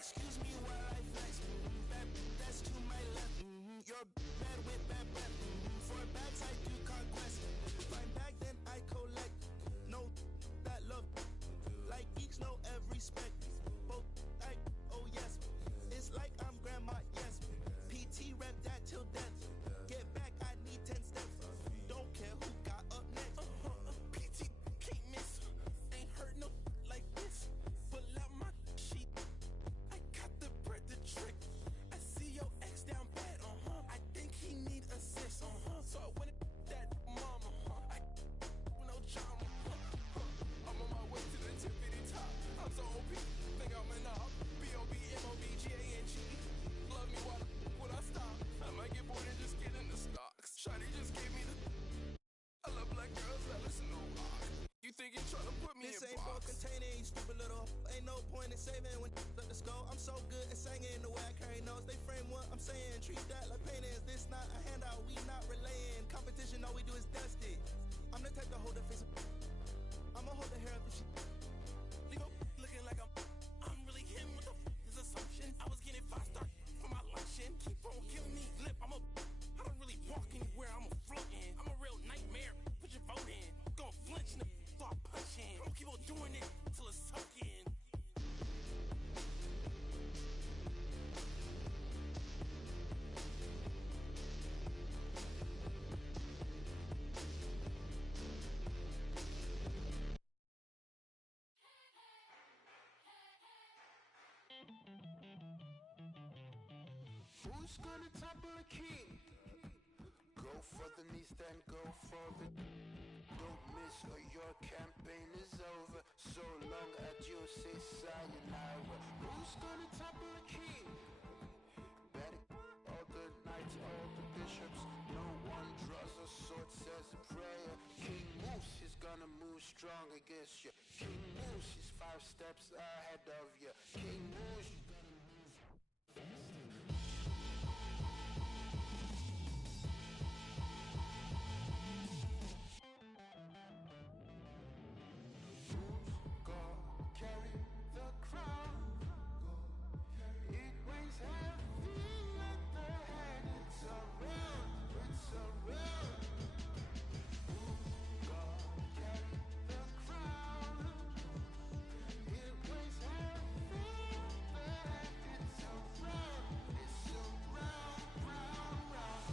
Excuse me while I flex. That's to my left. You're bad with bad breath. For bags I do conquest. Find bag then I collect. No, that love. Like geeks know every spec. Both like, oh yes. It's like I'm grandma, yes. PT rep that till death. Get back, I need 10 steps. Don't care who got up next. PT can't miss. Ain't heard no like this. Pull out my sheet. I got the bread to trick. I see your ex down bad, I think he need assist, So I went that mama, I no drama, I'm on my way to the tippity top. I'm so OP, think I'm an op. BOBMOBGANG. Love me while would I stop? I might get bored and just get in the stocks. Shawty just gave me the. I love black girls that listen to rock. You think you tryna put me this in ain't box? for containing, you stupid little. Ain't no point in saving when let the skull. I'm so good at singing the way I carry notes. They frame what I'm saying, treat that like pain is. This not a handout, we not relaying. Competition, all we do is dust it. I'm the type to hold the face up. I'ma hold the hair up if she leave up looking like I'm really him. What the is assumption? I was getting 5-star for my luncheon. Keep on giving me lip. I don't really walk anywhere. I'm a floating. I'm a real nightmare. Put your vote in. Gon' flinch and start punching. I'm keep on doing it till it's sucking. Who's gonna topple a king? Go for the knees, then go for the. Don't miss or your campaign is over. So long adieu, say sayonara. Who's gonna topple a king? Better all the knights, all the bishops. No one draws a sword, says a prayer. King Moose is gonna move strong against you. King Moose is 5 steps ahead of you. King Moose. Carry the crown. It weighs heavy at the head. It's around, it's around. God carry the crown. It weighs heavy at the head. It's around, round, round.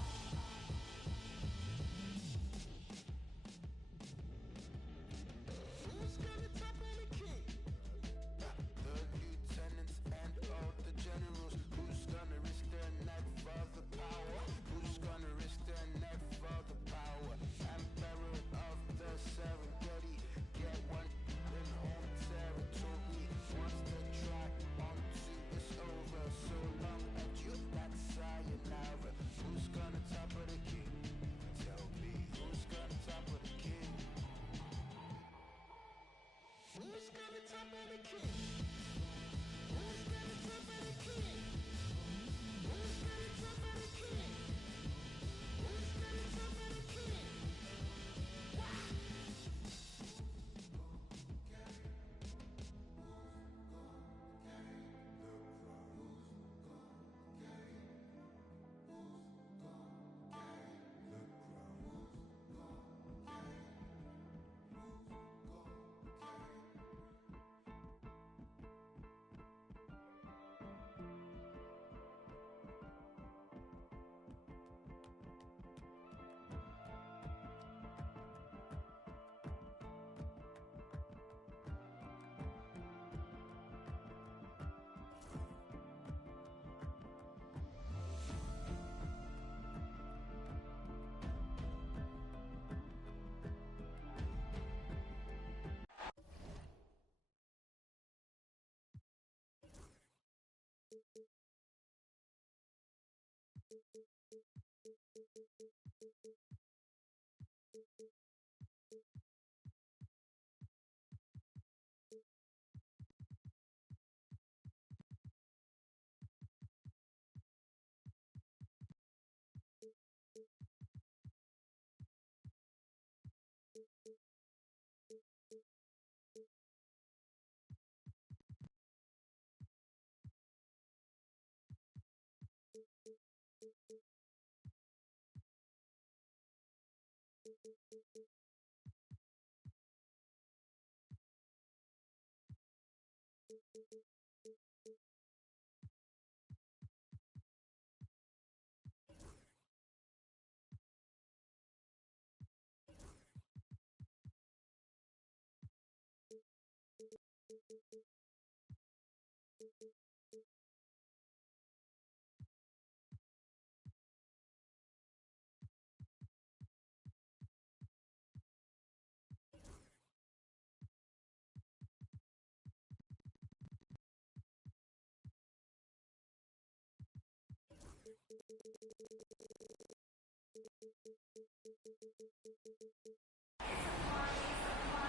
Who's gonna topple the king? The lieutenants and all the generals. Who's gonna risk their neck for the power? Who's gonna risk their neck for the power? Emperor of the Serengeti. Get one in home territory. Once the track onto is over. So long adieu, that's sayonara. Who's gonna topple the king? Tell me, who's gonna topple the king? Who's gonna topple the king? Who's gonna topple the king? Who's gonna topple the king? Who's gonna topple the king?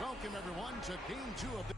Welcome, everyone, to Game 2 of the...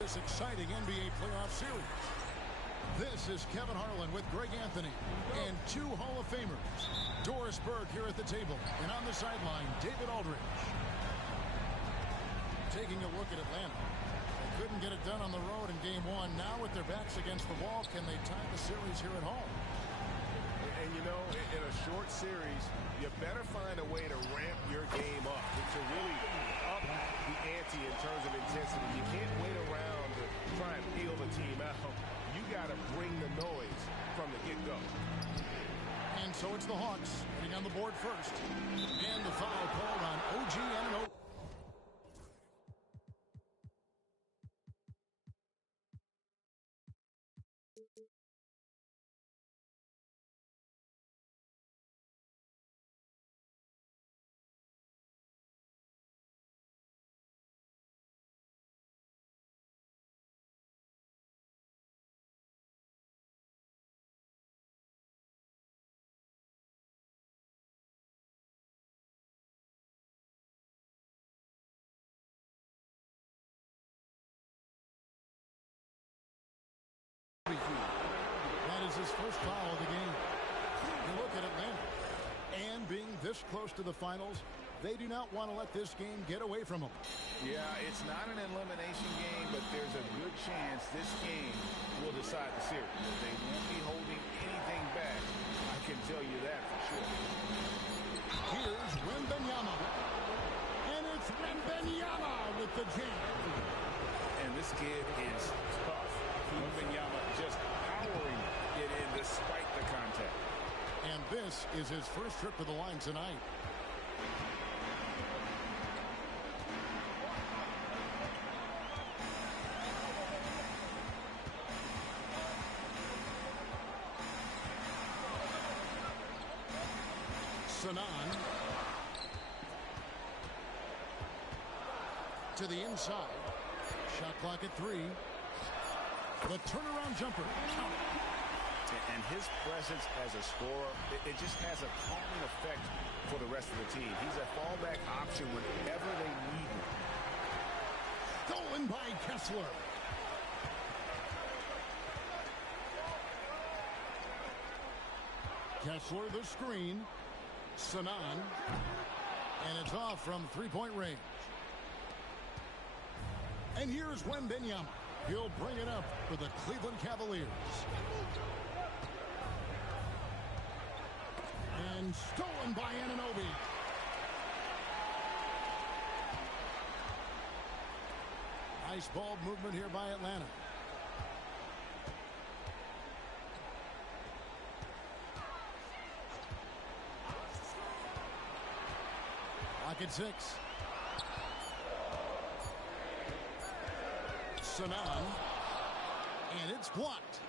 This exciting NBA playoff series. This is Kevin Harlan with Greg Anthony and two Hall of Famers. Doris Burke here at the table, and on the sideline, David Aldridge. Taking a look at Atlanta. They couldn't get it done on the road in Game 1. Now with their backs against the wall, can they tie the series here at home? And you know, in a short series, you better find a way to ramp your game up, to really up the ante in terms of intensity. You can't wait around to try and feel the team out. You got to bring the noise from the get-go. And so it's the Hawks getting on the board first. And the foul called on OG Anunoby. That is his first foul of the game. You look at Atlanta, and being this close to the finals, they do not want to let this game get away from them. Yeah, it's not an elimination game, but there's a good chance this game will decide the series. They won't be holding anything back. I can tell you that for sure. Here's Wembanyama. And it's Wembanyama with the jam. And this kid is tough. Wembanyama just powering it in despite the contact. And this is his first trip to the line tonight. Sanan to the inside. Shot clock at 3. The turnaround jumper. Count it. And his presence as a scorer, it just has a calming effect for the rest of the team. He's a fallback option whenever they need him. Stolen by Kessler. Kessler the screen. Sanan. And it's off from three-point range. And here's Wembanyama. He'll bring it up for the Cleveland Cavaliers. And stolen by Anunoby. Nice ball movement here by Atlanta. Lock at 6. Sanan. And it's blocked.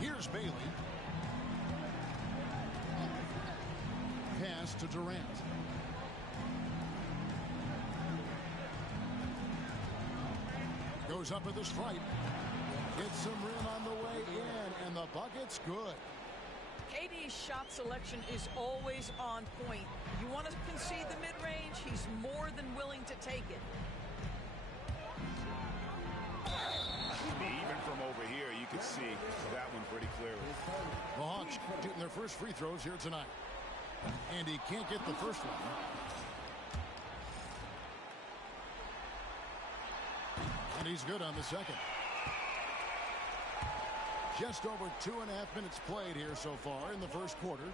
Here's Bailey. Pass to Durant. Goes up at the stripe. Gets some rim on the way in, and the bucket's good. KD's shot selection is always on point. You want to concede the mid-range, he's more than willing to take it. Even from over here, you can see that one pretty clearly. The Hawks shooting their first free throws here tonight. And he can't get the first one. And he's good on the second. Just over 2.5 minutes played here so far in the first quarter.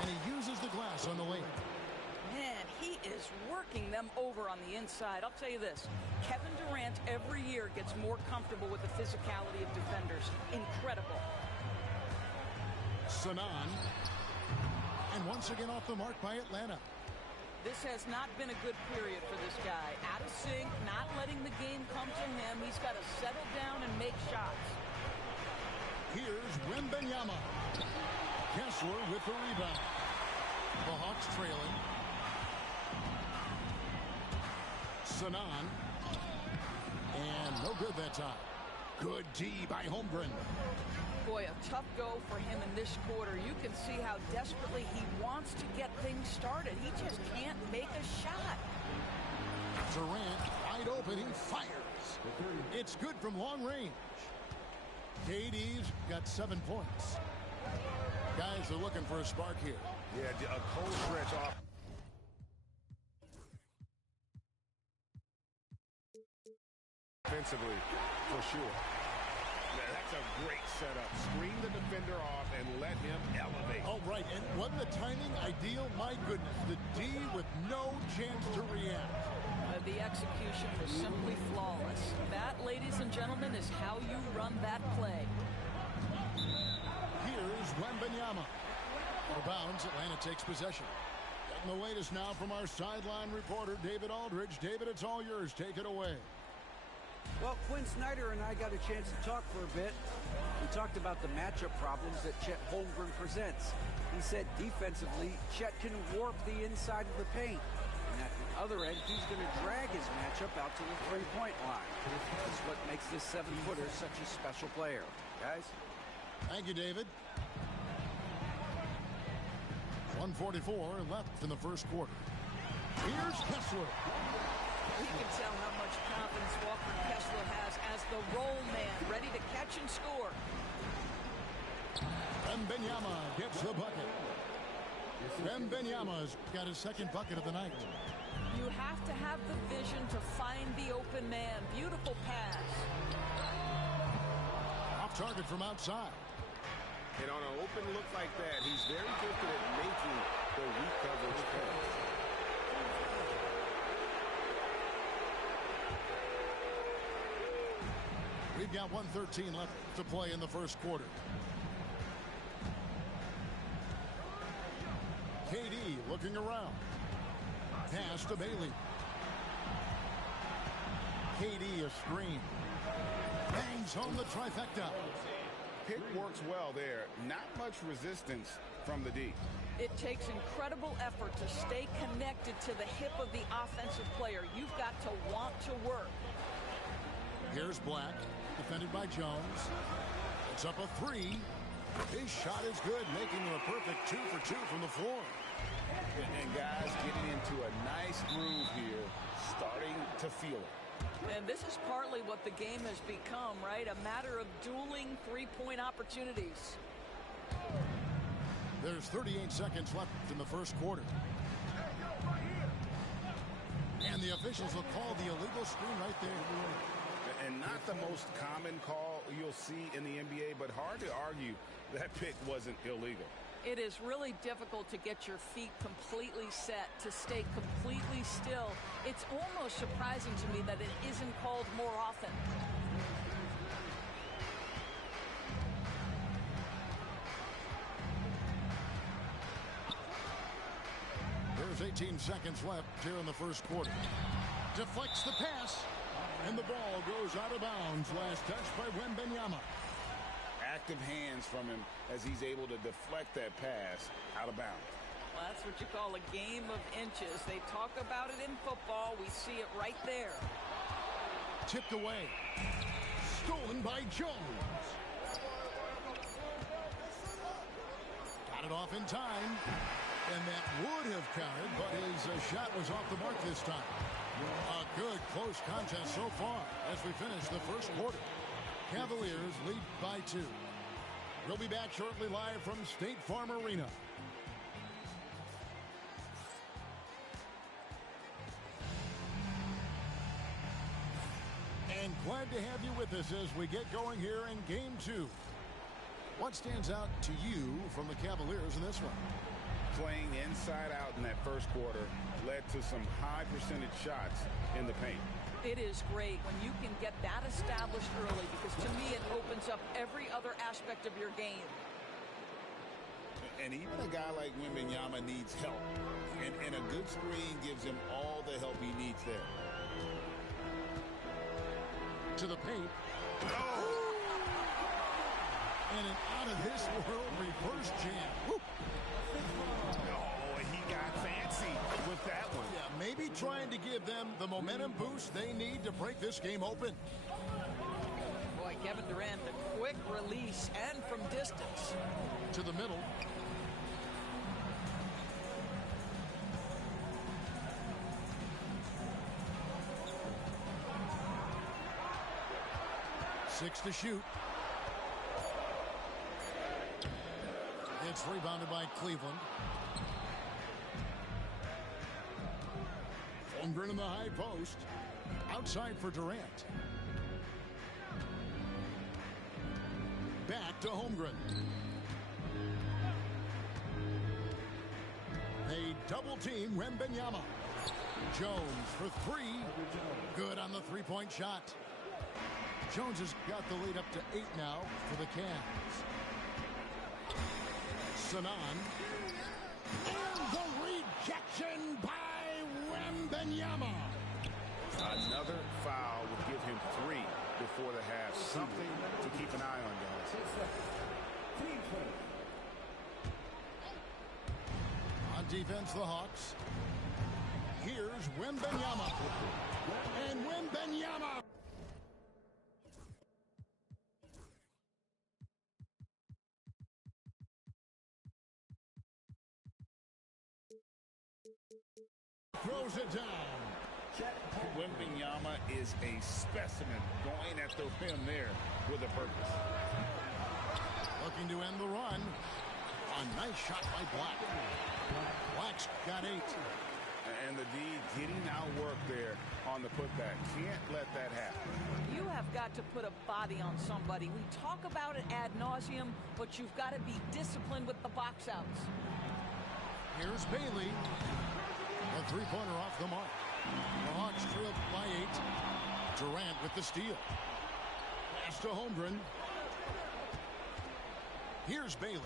And he uses the glass on the lane. Man, he is working them over on the inside. I'll tell you this, Kevin Durant every year gets more comfortable with the physicality of defenders. Incredible. Sanan. And once again off the mark by Atlanta. This has not been a good period for this guy. Out of sync, not letting the game come to him. He's got to settle down and make shots. Here's Wembanyama. Kessler with the rebound. The Hawks trailing. Sanan. And no good that time. Good D by Holmgren. Boy, a tough go for him in this quarter. You can see how desperately he wants to get things started. He just can't make a shot. Durant wide open. He fires. It's good from long range. KD's got 7 points. Guys are looking for a spark here. Yeah, a cold stretch off. Offensively, for sure. That's a great setup. Screen the defender off and let him elevate. All right, and wasn't the timing ideal? My goodness, the D with no chance to react. The execution was simply flawless. That, ladies and gentlemen, is how you run that play. Here's Wembanyama. Out of bounds, Atlanta takes possession. Getting the latest now from our sideline reporter, David Aldridge. David, it's all yours. Take it away. Well, Quinn Snyder and I got a chance to talk for a bit. We talked about the matchup problems that Chet Holmgren presents. He said defensively, Chet can warp the inside of the paint. And at the other end, he's going to drag his matchup out to the three-point line. That's what makes this 7-footer such a special player. Guys? Thank you, David. 1:44 left in the first quarter. Here's Kessler. You can tell how much confidence Walker Kessler has as the roll man, ready to catch and score. Wembanyama gets the bucket. Wembanyama's got his second bucket of the night. You have to have the vision to find the open man. Beautiful pass. Off target from outside. And on an open look like that, he's very gifted at making the weak coverage pass. We've got 1:13 left to play in the first quarter. KD looking around. Pass to Bailey. KD a screen. Bangs home the trifecta. Pick works well there. Not much resistance from the D. It takes incredible effort to stay connected to the hip of the offensive player. You've got to want to work. Here's Black, defended by Jones. It's up a 3. His shot is good, making him a perfect 2 for 2 from the floor. And guys getting into a nice groove here, starting to feel it. And this is partly what the game has become, right? A matter of dueling three-point opportunities. There's 38 seconds left in the first quarter. And the officials will call the illegal screen right there. And not the most common call. you'll see in the NBA, but hard to argue that pick wasn't illegal. It is really difficult to get your feet completely set, to stay completely still. It's almost surprising to me that it isn't called more often. There's 18 seconds left here in the first quarter. Deflects the pass, and the ball goes out of bounds. Last touch by Wembanyama. Active hands from him as he's able to deflect that pass out of bounds. Well, that's what you call a game of inches. They talk about it in football. We see it right there. Tipped away. Stolen by Jones. Got it off in time. And that would have counted, but his shot was off the mark this time. A good close contest so far as we finish the first quarter. Cavaliers lead by 2. We'll be back shortly live from State Farm Arena. And glad to have you with us as we get going here in Game 2. What stands out to you from the Cavaliers in this one? Playing inside out in that first quarter led to some high percentage shots in the paint. It is great when you can get that established early, because to me it opens up every other aspect of your game. And even a guy like Wembanyama needs help. And a good screen gives him all the help he needs there. To the paint. Oh! And an out-of-this-world reverse jam. Woo! Oh, he got fancy with that one. Yeah, maybe trying to give them the momentum boost they need to break this game open. Boy, Kevin Durant, a quick release and from distance. To the middle. Six to shoot. It's rebounded by Cleveland. Holmgren in the high post. Outside for Durant. Back to Holmgren. They double team Wembanyama. Jones for 3. Good on the three-point shot. Jones has got the lead up to 8 now for the Cavs. Sanan. And the rejection by Wembanyama. Another foul would give him 3 before the half. Something to keep an eye on, guys. On defense, the Hawks. Here's Wembanyama. And Wembanyama. Throws it down. Wembanyama is a specimen, going at the rim there with a purpose. Looking to end the run. A nice shot by Black. Black's got 8. And the D getting outwork there on the putback. Can't let that happen. You have got to put a body on somebody. We talk about it ad nauseum, but you've got to be disciplined with the box outs. Here's Bailey. A three-pointer off the mark. The Hawks trailed by 8. Durant with the steal. Pass to Holmgren. Here's Bailey.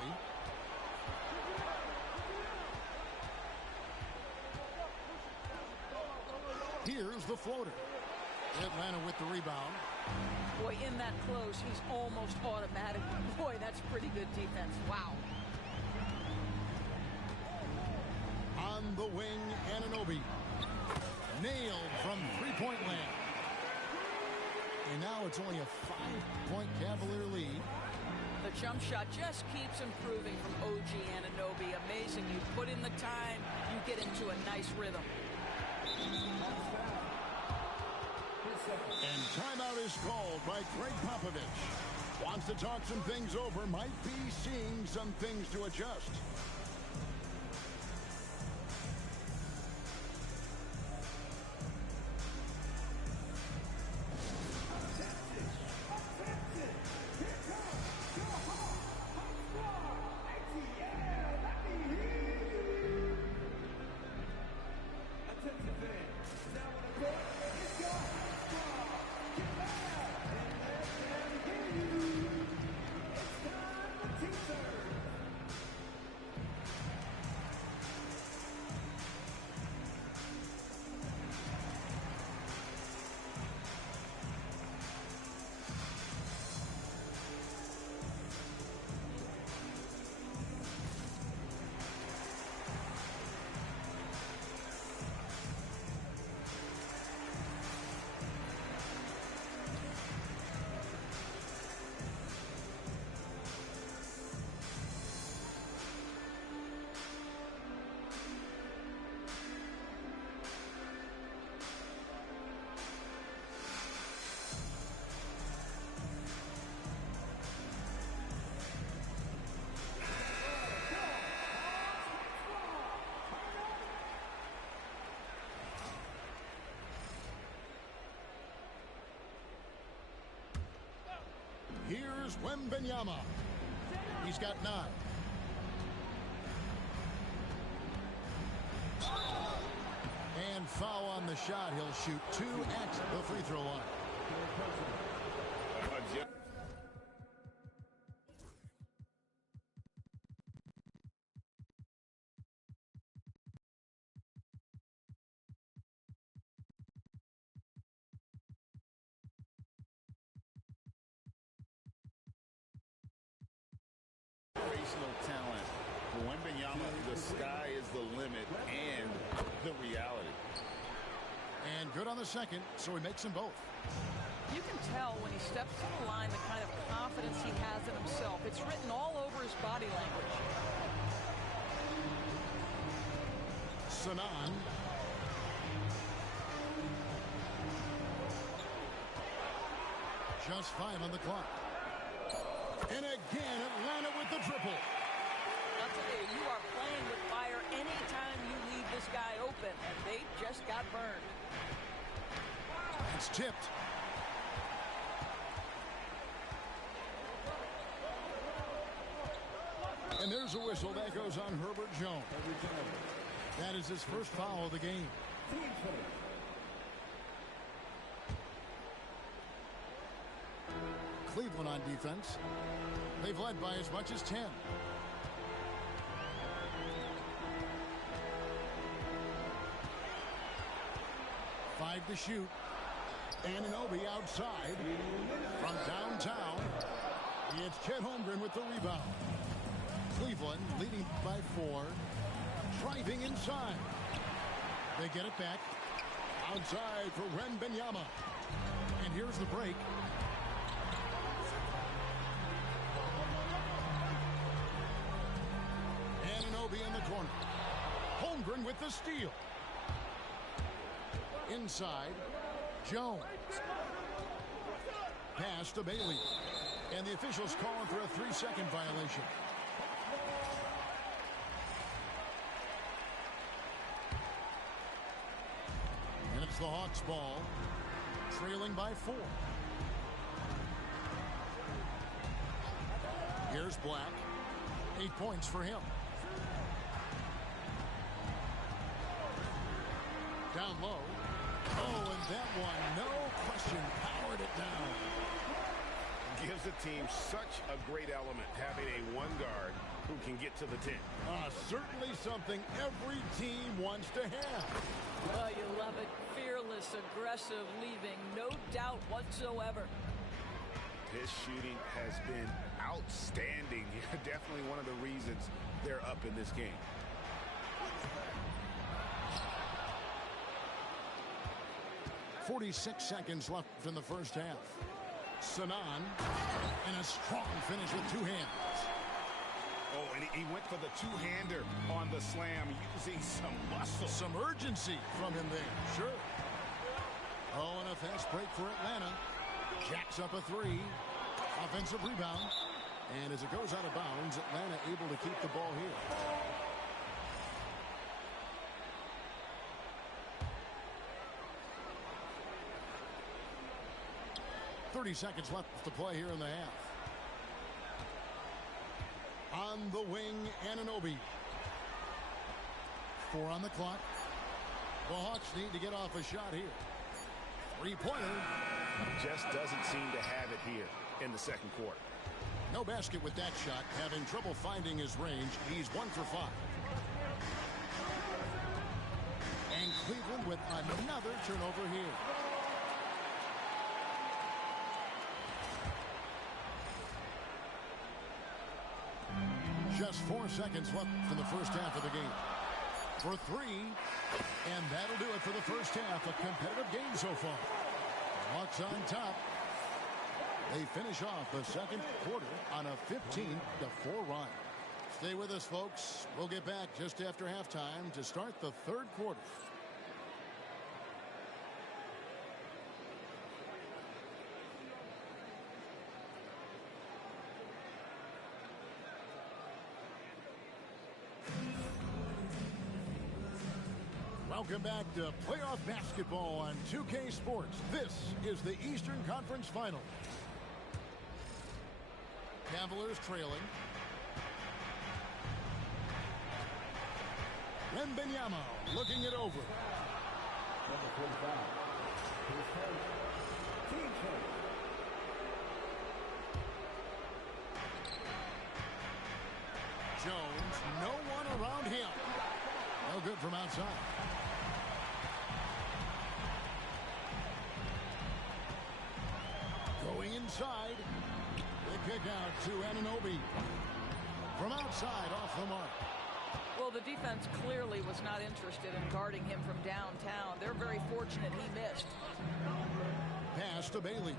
Here's the floater. Atlanta with the rebound. Boy, in that close, he's almost automatic. Boy, that's pretty good defense. Wow. On the wing, Anunoby. Nailed from three-point land. And now it's only a 5-point Cavalier lead. The jump shot just keeps improving from OG Anunoby. Amazing. You put in the time, you get into a nice rhythm. And timeout is called by Greg Popovich. Wants to talk some things over, might be seeing some things to adjust. Wembanyama. He's got 9. And foul on the shot. He'll shoot 2 at the free throw line. Talent. For Wembanyama, the sky is the limit and the reality. And good on the second, so he makes them both. You can tell when he steps to the line the kind of confidence he has in himself. It's written all over his body language. Sanan. Just 5 on the clock. And again, Atlanta with the triple. I'll tell you, you are playing with fire anytime you leave this guy open, and they just got burned. It's tipped. And there's a whistle that goes on Herbert Jones. That is his first foul of the game. Cleveland on defense. They've led by as much as 10. Five to shoot. Anunoby outside. From downtown, it's Chet Holmgren with the rebound. Cleveland leading by 4. Driving inside. They get it back. Outside for Wembanyama. And here's the break. Anunoby in the corner. Holmgren with the steal. Inside, Jones. Pass to Bailey. And the officials calling for a 3-second violation. And it's the Hawks ball. Trailing by 4. Here's Black. 8 points for him. Down low. Oh, and that one, no question, powered it down. Gives the team such a great element having a one guard who can get to the 10. Certainly something every team wants to have. Well, you love it. Fearless, aggressive, leaving no doubt whatsoever. His shooting has been outstanding. Definitely one of the reasons they're up in this game. .46 seconds left in the first half. Sanan, and a strong finish with 2 hands. Oh, and he went for the two-hander on the slam, using some muscle. Some urgency from him there, sure. Oh, and a fast break for Atlanta. Jacks up a 3. Offensive rebound. And as it goes out of bounds, Atlanta able to keep the ball here. 30 seconds left to play here in the half. On the wing, Anunoby. 4 on the clock. The Hawks need to get off a shot here. 3-pointer. Just doesn't seem to have it here in the second quarter. No basket with that shot. Having trouble finding his range. He's 1 for 5. And Cleveland with another turnover here. Just 4 seconds left in the first half of the game. For 3, and that'll do it for the first half. A competitive game so far. Hawks on top. They finish off the second quarter on a 15-4 run. Stay with us, folks. We'll get back just after halftime to start the third quarter. Welcome back to playoff basketball on 2K Sports. This is the Eastern Conference Finals. Cavaliers trailing. Wembanyama looking it over. Number 45. His first team foul. Jones, no one around him. No good from outside. Going inside. The kick out to Anunoby. From outside, off the mark. Well, the defense clearly was not interested in guarding him from downtown. They're very fortunate he missed. Pass to Bailey.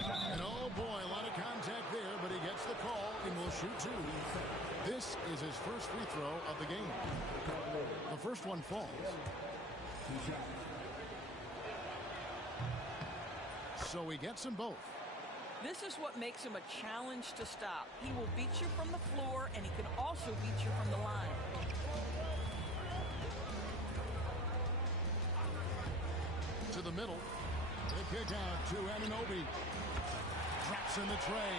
And oh boy, a lot of contact there, but he gets the call and will shoot two. This is his first free throw of the game. The first one falls. So he gets them both. This is what makes him a challenge to stop. He will beat you from the floor, and he can also beat you from the line. To the middle. The kick out to Anunoby. Drops in the tray.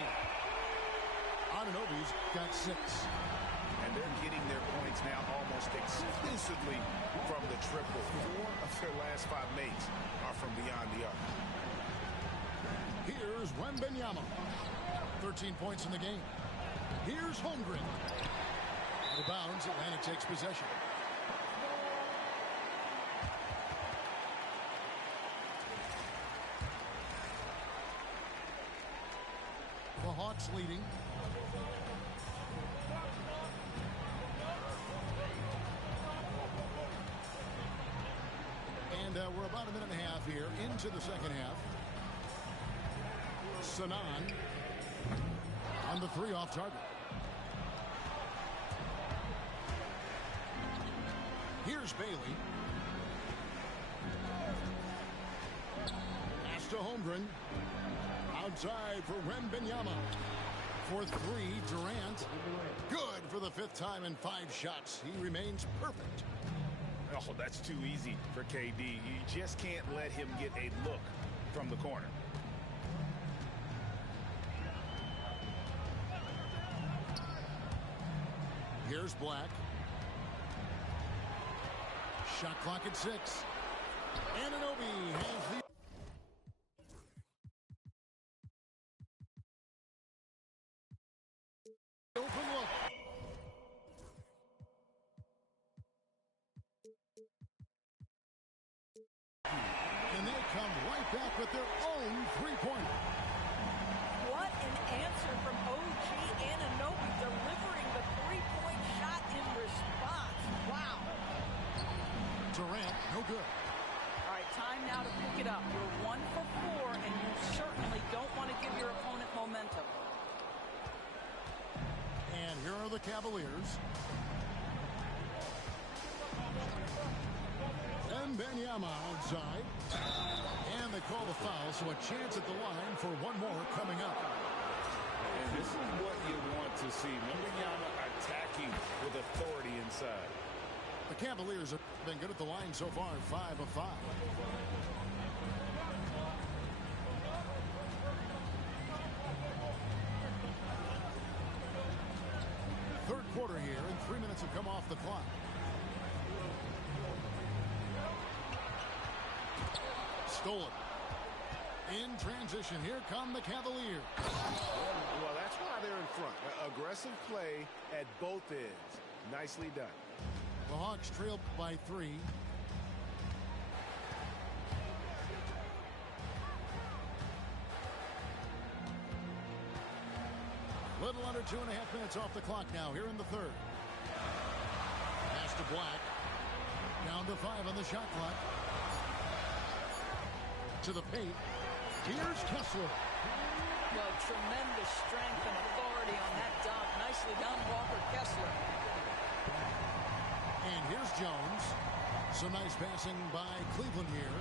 Anunoby's got 6. And they're getting their points now almost exclusively from the triple. 4 of their last 5 makes are from beyond the arc. Here's Wembanyama. 13 points in the game. Here's Holmgren. Out of bounds, Atlanta takes possession. The Hawks leading. And we're about a minute and a half here into the second half. Sanan on the 3 off target. Here's Bailey. Pass to Holmgren. Outside for Wembanyama. For 3, Durant. Good for the 5th time in 5 shots. He remains perfect. Oh, that's too easy for KD. You just can't let him get a look from the corner. Here's Black. Shot clock at 6. Anunoby has the open look. And they come right back with their own 3-pointer. What an answer from OG Anunoby, delivering the 3-point shot in response. Wow. Durant, no good. All right, time now to pick it up. You're 1 for 4, and you certainly don't want to give your opponent momentum. And here are the Cavaliers. Wembanyama outside. And they call the foul, so a chance at the line for one more coming up. And this is what you want to see. Wembanyama attacking with authority inside. The Cavaliers have been good at the line so far, 5 of 5. Third quarter here, and 3 minutes have come off the clock. Stolen. In transition, here come the Cavaliers. Well, that's why they're in front. Aggressive play at both ends. Nicely done. The Hawks trail by 3. Little under 2.5 minutes off the clock now here in the third. Pass to Black. Down to 5 on the shot clock. To the paint. Here's Kessler. Well, tremendous strength and authority on that dunk. Nicely done, Walker Kessler. And here's Jones. Some nice passing by Cleveland here.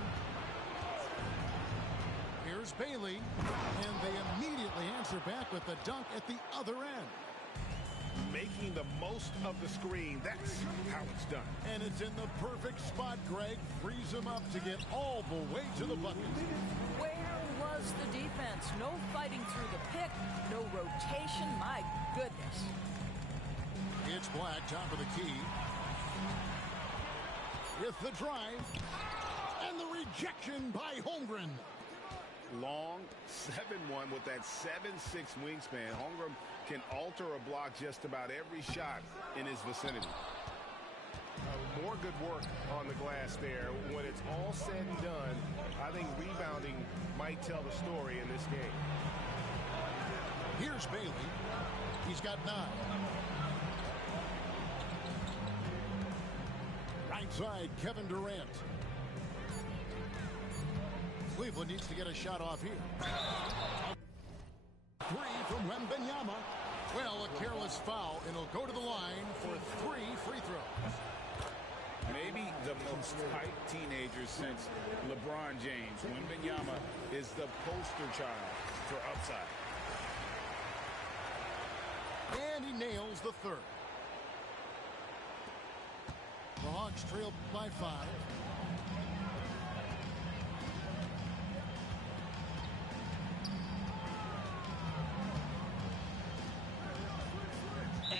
Here's Bailey. And they immediately answer back with the dunk at the other end. making the most of the screen. That's how it's done. And it's in the perfect spot, Greg. Frees him up to get all the way to the bucket. Where was the defense? No fighting through the pick, no rotation. My goodness. It's Black, top of the key. With the drive. And the rejection by Holmgren. Long 7-1 with that 7'6" wingspan. Holmgren can alter a block just about every shot in his vicinity. More good work on the glass there. When it's all said and done, I think rebounding might tell the story in this game. Here's Bailey. He's got 9. Right side, Kevin Durant. Cleveland needs to get a shot off here. 3 from Wembanyama. Well, a careless foul, and he'll go to the line for 3 free throws. Maybe the most hyped teenager since LeBron James. Wembanyama is the poster child for upside. And he nails the 3rd. The Hawks trail by 5.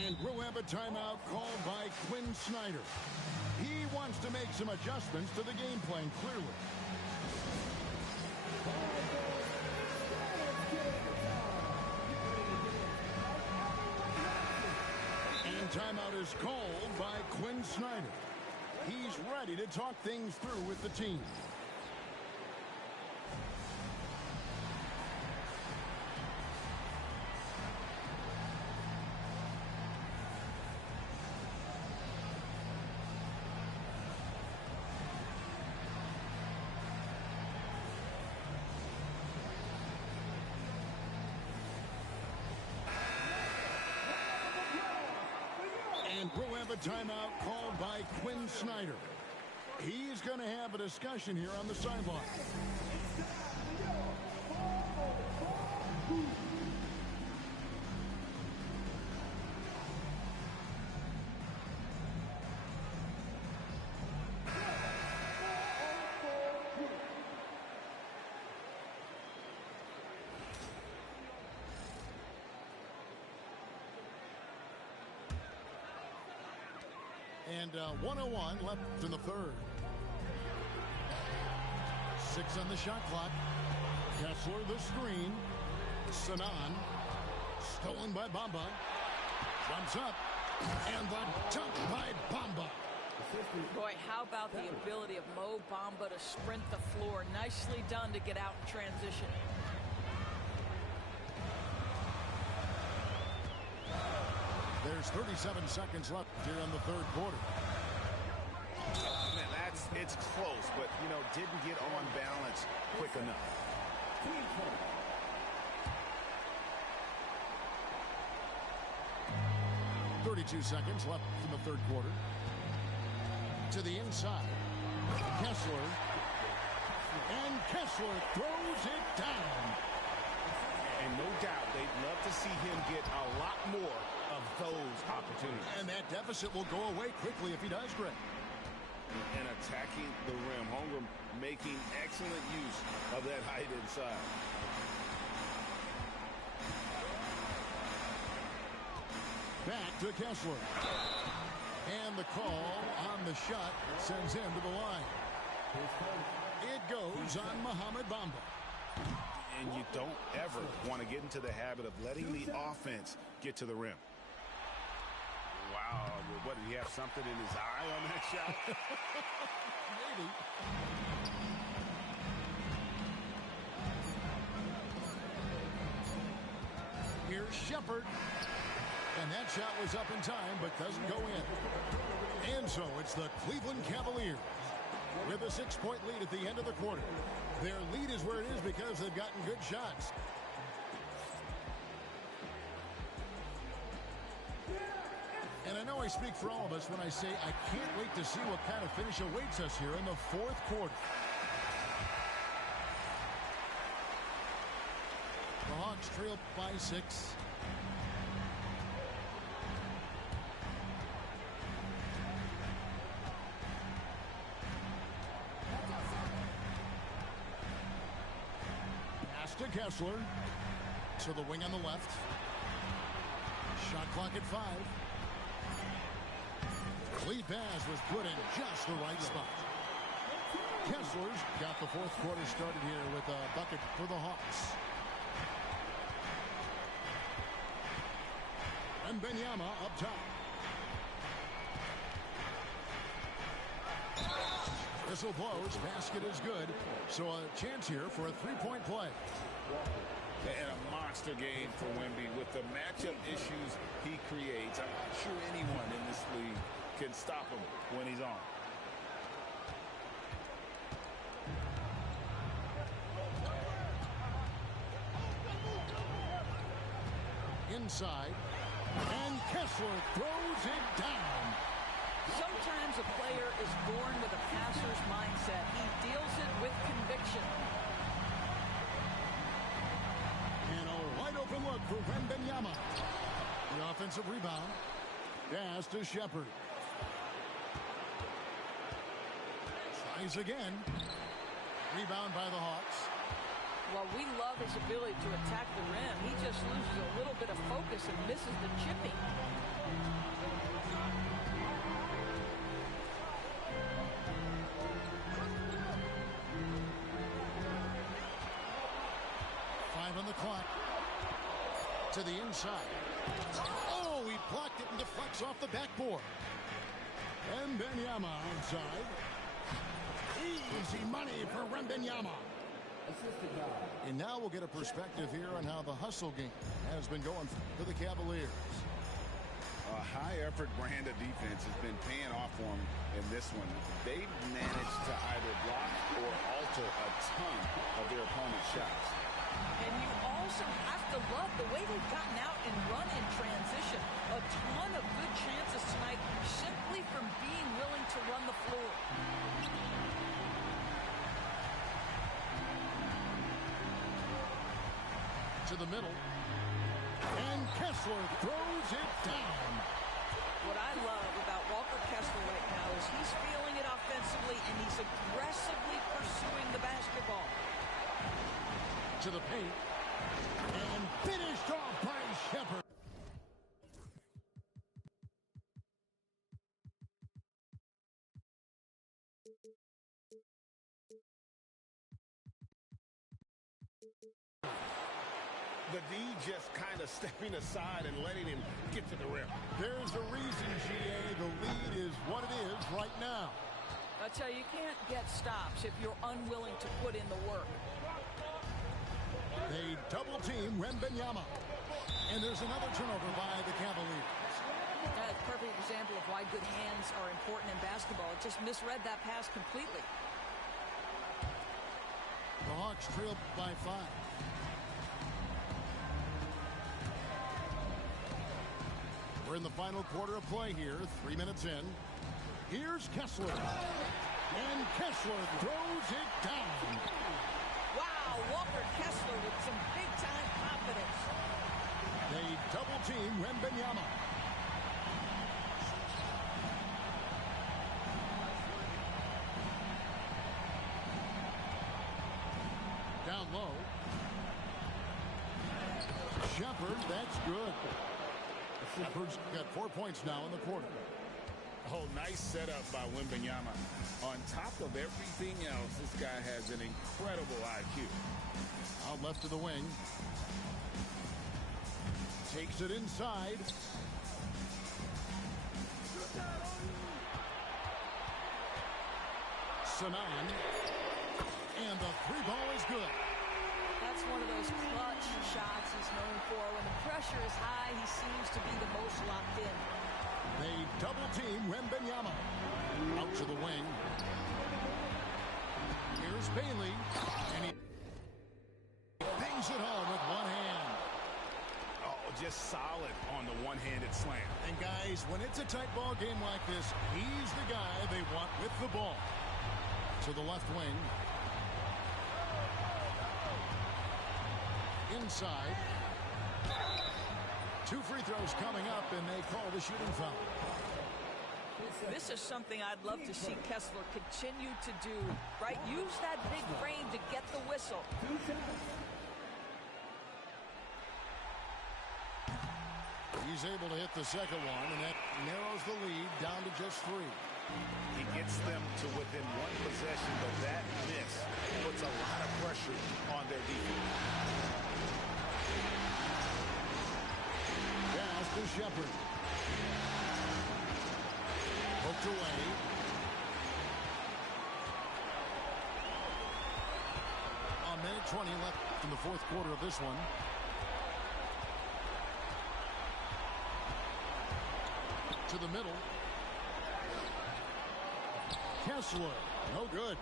And we'll have a timeout called by Quinn Snyder. He wants to make some adjustments to the game plan, clearly. And timeout is called by Quinn Snyder. He's ready to talk things through with the team. And we'll have a timeout called by Quinn Snyder. He's going to have a discussion here on the sideline. And 1:01 left in the 3rd. 6 on the shot clock. Kessler the screen. Sanan. Stolen by Bamba. Jumps up. And the dunk by Bamba. Boy, how about the ability of Mo Bamba to sprint the floor? Nicely done to get out in transition. There's 37 seconds left here in the 3rd quarter. Man, it's close, but, you know, didn't get on balance quick enough. 32 seconds left in the 3rd quarter. To the inside. Kessler. And Kessler throws it down. And no doubt they'd love to see him get a lot more of those opportunities. And that deficit will go away quickly if he does, Greg. And attacking the rim. Holmgren making excellent use of that height inside. Back to Kessler. And the call on the shot sends him to the line. It goes on Mohamed Bamba. And you don't ever want to get into the habit of letting the offense get to the rim. Wow, what, did he have something in his eye on that shot? Maybe. Here's Shepard. And that shot was up in time, but doesn't go in. And so it's the Cleveland Cavaliers with a 6-point lead at the end of the quarter. Their lead is where it is because they've gotten good shots. And I know I speak for all of us when I say I can't wait to see what kind of finish awaits us here in the 4th quarter. The Hawks trail by 6. Kessler to the wing on the left. Shot clock at 5. Lead pass was put in just the right spot. Kessler's got the fourth quarter started here with a bucket for the Hawks. And Benyama up top. Whistle blows. Basket is good. So a chance here for a three-point play. And a monster game for Wemby with the matchup issues he creates. I'm not sure anyone in this league can stop him when he's on. Inside. And Kessler throws it down. Sometimes a player is born with a passer's mindset. He deals it with conviction. And a wide open look for Wembanyama. The offensive rebound. Pass to Shepard. Tries again. Rebound by the Hawks. Well, we love his ability to attack the rim. He just loses a little bit of focus and misses the chipping. On the clock. To the inside. Oh, he blocked it and deflects off the backboard. And Wembanyama outside. Easy money for Wembanyama. And now we'll get a perspective here on how the hustle game has been going for the Cavaliers. A high-effort brand of defense has been paying off for them in this one. They've managed to either block or alter a ton of their opponent's shots. And you also have to love the way they've gotten out and run in transition. A ton of good chances tonight simply from being willing to run the floor. To the middle. And Kessler throws it down. What I love about Walker Kessler right now is he's feeling it offensively and he's aggressively pursuing the basketball. To the paint. And finished off by Shepard. The D just kind of stepping aside and letting him get to the rim. There's a reason, GA. The lead is what it is right now. I tell you, you can't get stops if you're unwilling to put in the work. They double-team Wembanyama. And there's another turnover by the Cavaliers. That's a perfect example of why good hands are important in basketball. It just misread that pass completely. The Hawks trail by 5. We're in the final quarter of play here, 3 minutes in. Here's Kessler. And Kessler throws it down. Wow, Walker Kessler with some big-time confidence. They double-team Wembanyama. Down low. Shepard, that's good. Shepard's got 4 points now in the quarter. Oh, nice setup by Wembanyama. On top of everything else, this guy has an incredible IQ. Out left to the wing. Takes it inside. Sanan. And the 3-ball is good. That's one of those clutch shots he's known for. When the pressure is high, he seems to be the most locked in. They double-team Wembanyama. Out to the wing. Here's Bailey. And he bangs it home with one hand. Oh, just solid on the one-handed slam. And guys, when it's a tight ball game like this, he's the guy they want with the ball. To the left wing. Inside. 2 free throws coming up, and they call the shooting foul. This is something I'd love to see Kessler continue to do, right? Use that big frame to get the whistle. He's able to hit the second one, and that narrows the lead down to just 3. He gets them to within 1 possession, but that miss puts a lot of pressure on their defense. Pass to Shepard. Hooked away. A minute 20 left in the 4th quarter of this one. To the middle. Kessler, no good.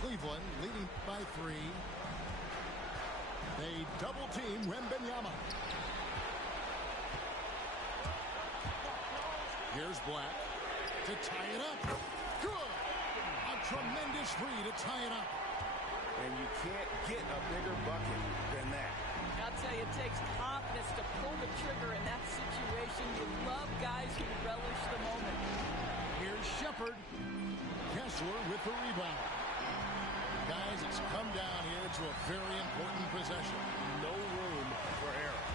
Cleveland leading by 3. They double team Wembanyama. Here's Black to tie it up. Good. A tremendous 3 to tie it up. And you can't get a bigger bucket than that. I'll tell you, it takes confidence to pull the trigger in that situation. You love guys who relish the moment. Here's Shepard. Kessler with the rebound. Guys, it's come down here to a very important possession. No room for error.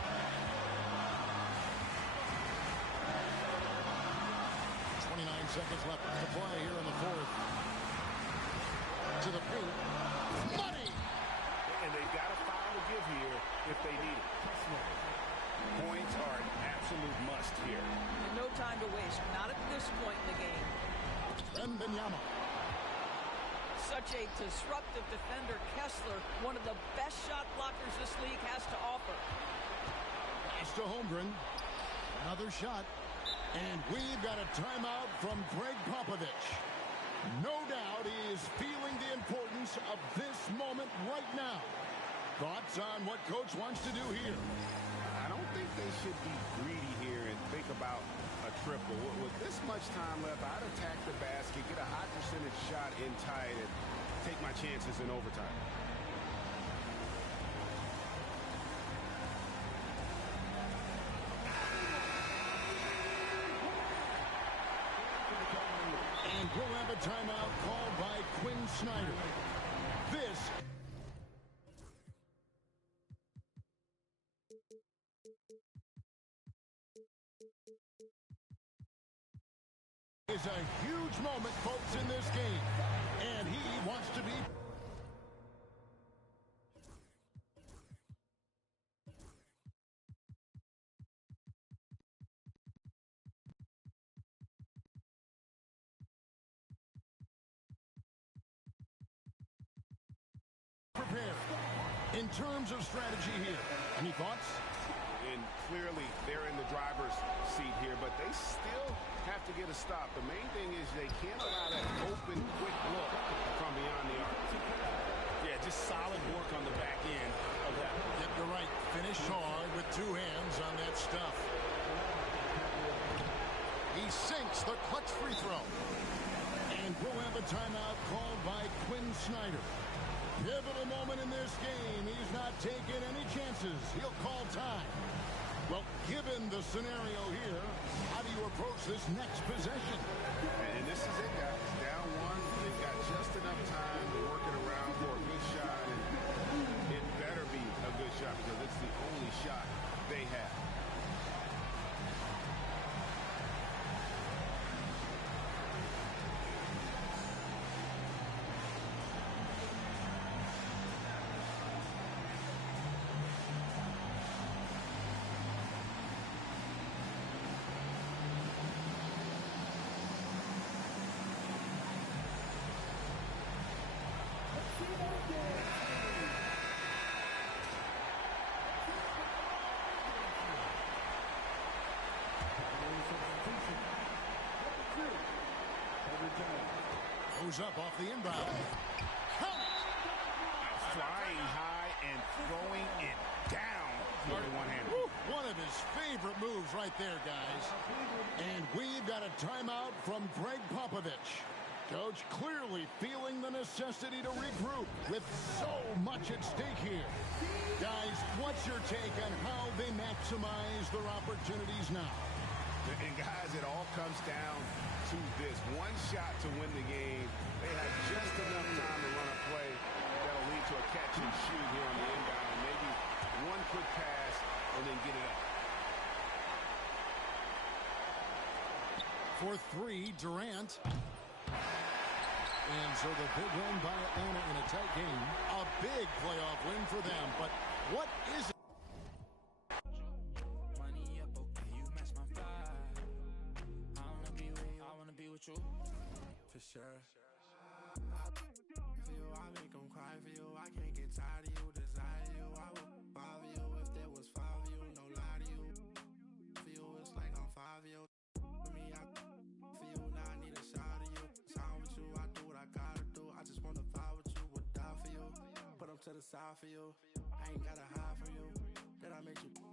Seconds left to play here in the 4th. To the paint. Money! And they've got a foul to give here if they need it. Points are an absolute must here. No time to waste. Not at this point in the game. Wembanyama. Such a disruptive defender. Kessler, one of the best shot blockers this league has to offer. Pass to Holmgren. Another shot. And we've got a timeout from Greg Popovich. No doubt he is feeling the importance of this moment right now. Thoughts on what Coach wants to do here? I don't think they should be greedy here and think about a triple. With this much time left, I'd attack the basket, get a high percentage shot in tight, and take my chances in overtime. And we'll have a timeout called by Quinn Snyder. This is a huge moment, folks, in this game. And he wants to be prepared. In terms of strategy here, any thoughts? And clearly they're in the driver's seat here, but they still have to get a stop. The main thing is they can't allow that open, quick look from beyond the arc. Yeah, just solid work on the back end of that. Yep, you're right. Finish hard with 2 hands on that stuff. He sinks the clutch free throw. And we'll have a timeout called by Quinn Snyder. Pivotal moment in this game. He's not taking any chances. He'll call time. Well, given the scenario here, how do you approach this next possession? And this is it, guys. Down 1. They've got just enough time to work it around for a good shot. And it better be a good shot because it's the only shot they have. Goes up off the inbound. Flying high and throwing it down with one hand. One of his favorite moves right there, guys. And we've got a timeout from Greg Popovich. Coach clearly feeling the necessity to regroup with so much at stake here. Guys, what's your take on how they maximize their opportunities now? And guys, it all comes down to this. One shot to win the game. They have just enough time to run a play that'll lead to a catch and shoot here on the inbound. Maybe one quick pass and then get it up. For three, Durant. And so the big win by Atlanta in a tight game. A big playoff win for them. But what is it? Money up, okay, you match my vibe. I wanna be with you. For sure. For you, I make them cry for you. I can't get tired of you, desire you. I would follow you if there was five of you, no lie to you. For you, it's like I'm 5 years. For me, for you, now I need a shot of you. Time with you, I do what I gotta do. I just wanna vibe with you, would die for you. Put them to the side for you. I ain't gotta hide from you. Then I make you.